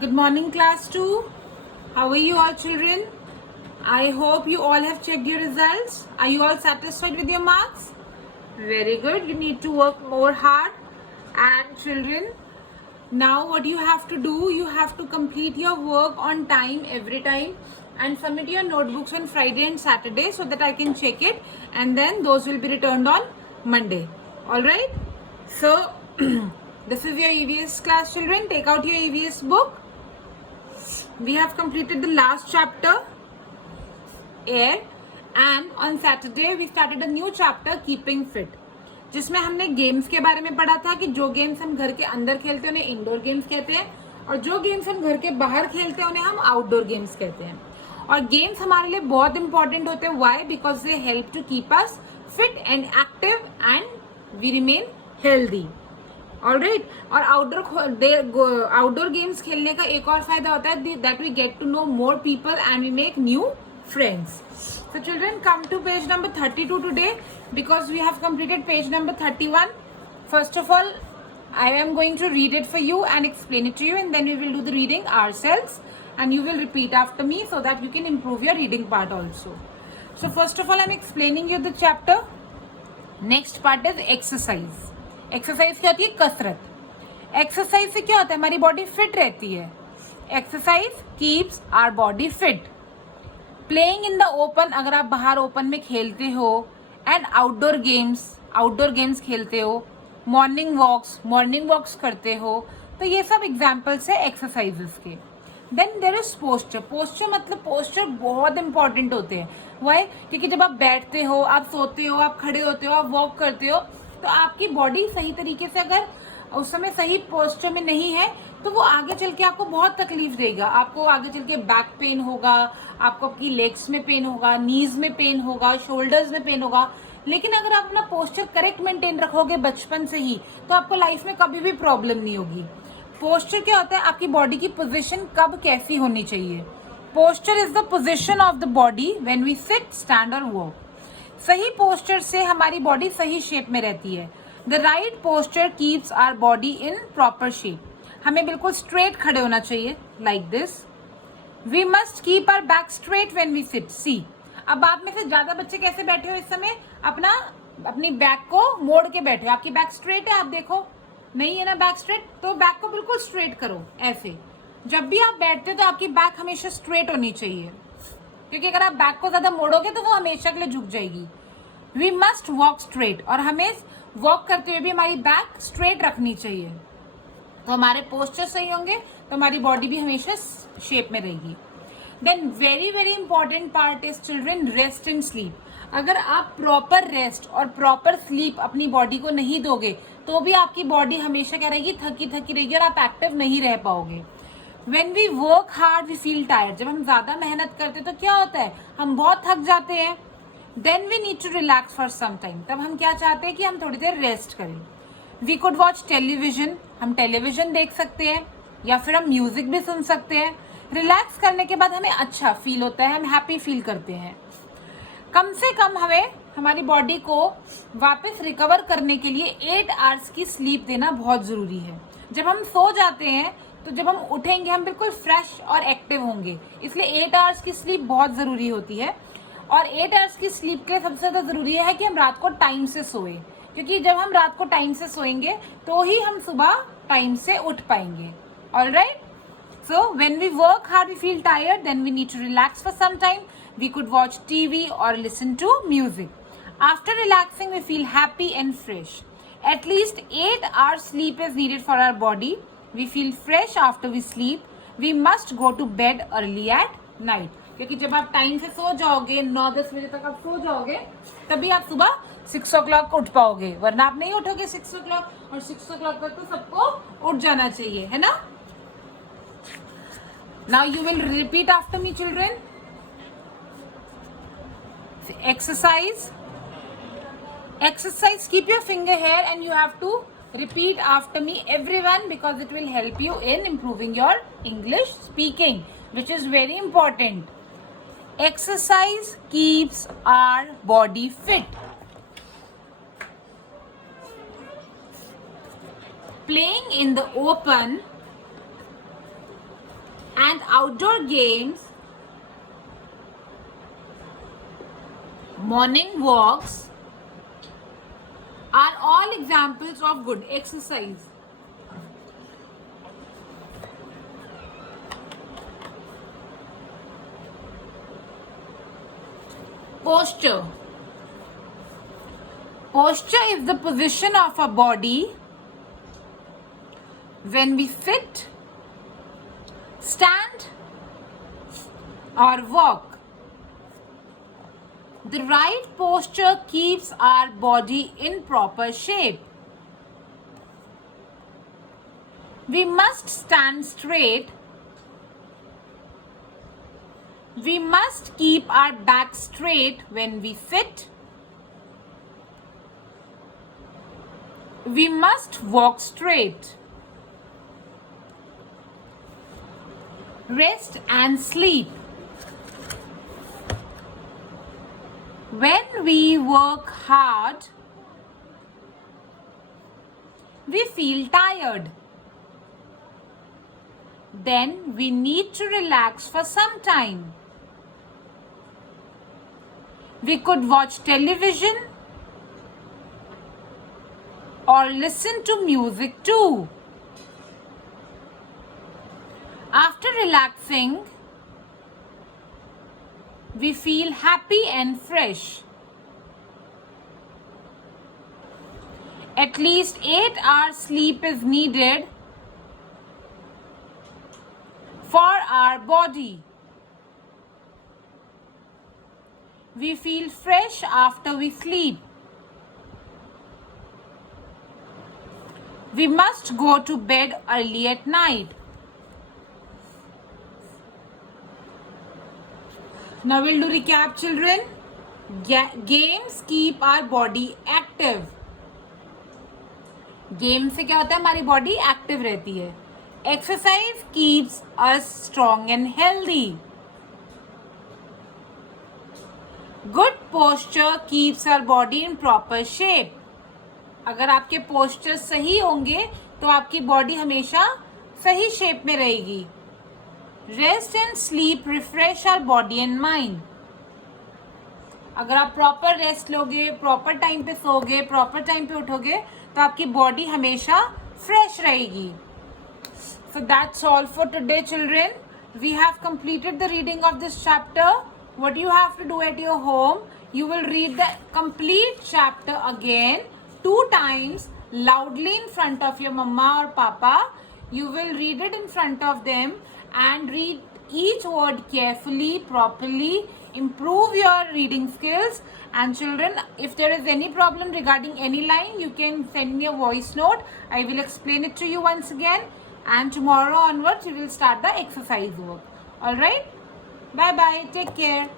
Good morning, class 2. How are you all, children? I hope you all have checked your results. Are you all satisfied with your marks? Very good. You need to work more hard. And children, now what you have to do, you have to complete your work on time every time and submit your notebooks on Friday and Saturday so that I can check it, and then those will be returned on Monday. Alright? So, this is your EVS class, children. Take out your EVS book. We have completed the last chapter, air, and on Saturday we started a new chapter, keeping fit, जिसमें हमने गेम्स के बारे में पढ़ा था कि जो गेम्स हम घर के अंदर खेलते हैं उन्हें इंडोर गेम्स कहते हैं और जो गेम्स हम घर के बाहर खेलते हैं उन्हें हम आउटडोर गेम्स कहते हैं. और गेम्स हमारे लिए बहुत इंपॉर्टेंट होते हैं. Why? Because they help to keep us fit and active and we remain healthy. Alright. और आउटडोर गेम्स खेलने का एक और फायदा होता है that we get to know more people and we make new friends. So children, come to page number 32 today because we have completed page number 31. First of all, I am going to read it for you and explain it to you, and then we will do the reading ourselves and you will repeat after me so that you can improve your reading part also. So first of all, I am explaining you the chapter. Next part is exercise. Exercise क्या होती है? कसरत. Exercise से क्या होता है? हमारी body fit रहती है. Exercise keeps our body fit. Playing in the open, अगर आप बाहर ओपन में खेलते हो, एंड आउटडोर गेम्स खेलते हो, मॉर्निंग वॉक्स करते हो, तो ये सब एग्जाम्पल्स है एक्सरसाइजेस के. देन देयर इज पोस्चर मतलब पोस्चर बहुत इंपॉर्टेंट होते हैं. वाई? क्योंकि जब आप बैठते हो, आप सोते हो, आप खड़े होते हो, आप वॉक करते हो, तो आपकी बॉडी सही तरीके से अगर उस समय सही पोस्चर में नहीं है तो वो आगे चल के आपको बहुत तकलीफ देगा. आपको आगे चल के बैक पेन होगा, आपको आपकी लेग्स में पेन होगा, नीज में पेन होगा, शोल्डर्स में पेन होगा. लेकिन अगर आप अपना पोस्चर करेक्ट मेंटेन रखोगे बचपन से ही तो आपको लाइफ में कभी भी प्रॉब्लम नहीं होगी. पोस्चर क्या होता है? आपकी बॉडी की पोजीशन कब कैसी होनी चाहिए. Posture is the position of the body when we sit, stand और वॉक. सही पोस्चर से हमारी बॉडी सही शेप में रहती है. The right posture keeps our body in proper shape. हमें बिल्कुल स्ट्रेट खड़े होना चाहिए, like this. We must keep our back straight when we sit. See, अब आप में से ज्यादा बच्चे कैसे बैठे हो इस समय? अपनी बैक को मोड़ के बैठे हो. आपकी बैक स्ट्रेट है? आप देखो, नहीं है ना बैक स्ट्रेट, तो बैक को बिल्कुल स्ट्रेट करो ऐसे. जब भी आप बैठते हो तो आपकी बैक हमेशा स्ट्रेट होनी चाहिए, क्योंकि अगर आप बैक को ज्यादा मोड़ोगे तो वो हमेशा के लिए झुक जाएगी. वी मस्ट वॉक स्ट्रेट, और हमें वॉक करते हुए भी हमारी बैक स्ट्रेट रखनी चाहिए. तो हमारे पोस्चर सही होंगे तो हमारी बॉडी भी हमेशा शेप में रहेगी. Then very very important part is children, rest and sleep. अगर आप प्रॉपर रेस्ट और प्रॉपर स्लीप अपनी बॉडी को नहीं दोगे तो भी आपकी बॉडी हमेशा क्या रहेगी? थकी थकी रहेगी और आप एक्टिव नहीं रह पाओगे. When we work hard we feel tired. जब हम ज्यादा मेहनत करते तो क्या होता है? हम बहुत थक जाते हैं. Then we need to relax for some time. तब हम क्या चाहते हैं कि हम थोड़ी देर रेस्ट करें. We could watch television. हम टेलीविजन देख सकते हैं या फिर हम म्यूजिक भी सुन सकते हैं. रिलैक्स करने के बाद हमें अच्छा फील होता है, हम हैप्पी फील करते हैं. कम से कम हमें हमारी बॉडी को वापस रिकवर करने के लिए 8 आवर्स की स्लीप देना बहुत जरूरी है. जब हम सो जाते हैं तो जब हम उठेंगे हम बिल्कुल फ्रेश और एक्टिव होंगे, इसलिए 8 आवर्स की स्लीप बहुत जरूरी होती है. और 8 आवर्स की स्लीप के सबसे ज्यादा जरूरी है कि हम रात को टाइम से सोए, क्योंकि जब हम रात को टाइम से सोएंगे तो ही हम सुबह टाइम से उठ पाएंगे. Alright. So when we work hard, we feel tired, then we need to relax for some time. We could watch TV or listen to music. After relaxing, we feel happy and fresh. At least 8 hours sleep is needed for our body. We feel fresh after we sleep. We must go to bed early at night. क्योंकि जब आप टाइम से सो जाओगे, 9-10 बजे तक आप सो जाओगे, तभी आप सुबह 6 o'clock उठ पाओगे, वरना आप नहीं उठोगे 6 o'clock. और 6 o'clock तक तो सबको उठ जाना चाहिए, है ना? Now you will repeat after me, children. Exercise. Keep your finger here and you have to repeat after me, everyone, because it will help you in improving your English speaking, which is very important. Exercise keeps our body fit. Playing in the open outdoor games, morning walks are all examples of good exercise. Posture. Posture is the position of our body when we sit, stand, or walk. The right posture keeps our body in proper shape. We must stand straight. We must keep our back straight when we sit. We must walk straight. Rest and sleep. When we work hard, we feel tired. Then we need to relax for some time. We could watch television or listen to music too. After relaxing, we feel happy and fresh. At least 8 hours sleep is needed for our body. We feel fresh after we sleep. We must go to bed early at night. Now we'll do recap, children. Games keep our body active. Game से क्या होता है, हमारी body active रहती है. Exercise keeps us strong and healthy. Good posture keeps our body in proper shape. अगर आपके पोस्चर सही होंगे तो आपकी बॉडी हमेशा सही शेप में रहेगी. Rest and sleep refresh our body and mind. अगर आप प्रॉपर रेस्ट लोगे, प्रॉपर टाइम पे सोगे, प्रॉपर टाइम पे उठोगे तो आपकी बॉडी हमेशा फ्रेश रहेगी. So that's all for today, children. We have completed the reading of this chapter. What you have to do at your home, you will read the complete chapter again 2 times loudly in front of your mama or papa. You will read it in front of them and read each word carefully, properly. Improve your reading skills. And children, if there is any problem regarding any line, you can send me a voice note. I will explain it to you once again. And tomorrow onwards, we will start the exercise work. Alright? Bye bye. Take care.